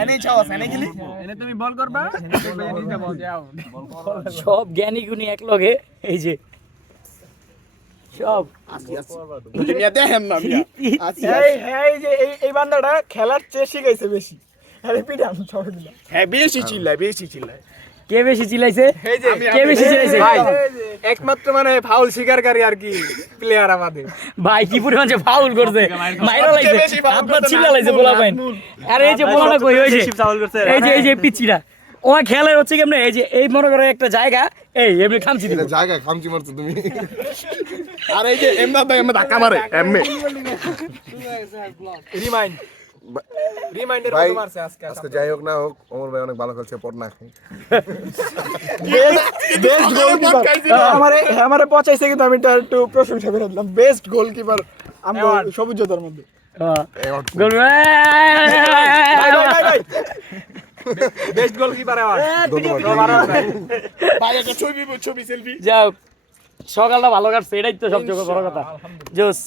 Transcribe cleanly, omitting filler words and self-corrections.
এনে চাওস এনে খেলি এনে তুমি বল করবা দেখবে নিজে বল যাও সব জ্ঞানী গুণী এক লগে এই যে সব মিয়া দেখেন না মিয়া এই যে এই বান্দাটা খেলার চেয়ে শিখাইছে বেশি আরে পিটান সব দিলা হ্যাঁ বেশি চিল্লায় কে বেশি চিল্লাইছে এই যে কে বেশি চিল্লাইছে ভাই একমাত্র মানে ফাউল শিকারকারী আর কি প্লেয়ার আমাদের ভাই কি পরিমাণ যে ফাউল করছে মাইরা লাইছে আপনার চিল্লা লাইছে বলা পাইন আরে এই যে বলা কই হইছে এই যে পিচিটা ও খেলে হচ্ছে কেমনে এই যে এই মনে করে একটা জায়গা এই এমনি খামচি দিল জায়গা খামচি মারছো তুমি আর এই যে এমদা ধাক্কা মারে এমনি রিমাইন্ডার ভাই কত মারছে আজকে আজকে যাই হোক না হোক ওমর ভাই অনেক ভালো খেলছে পট না খাই বেস্ট গোলকিপার আমারে পচাইছে কিন্তু আমি তার একটু প্রশংসা করে দিলাম বেস্ট গোলকিপার আমরা সবুজ জোতার মধ্যে গোল ভাই বেস্ট গোলকিপার ভাই একটা ছবি সেলফি যাও সকালটা ভালো কাটছে এটাই তো সবচেয়ে বড় কথা জোস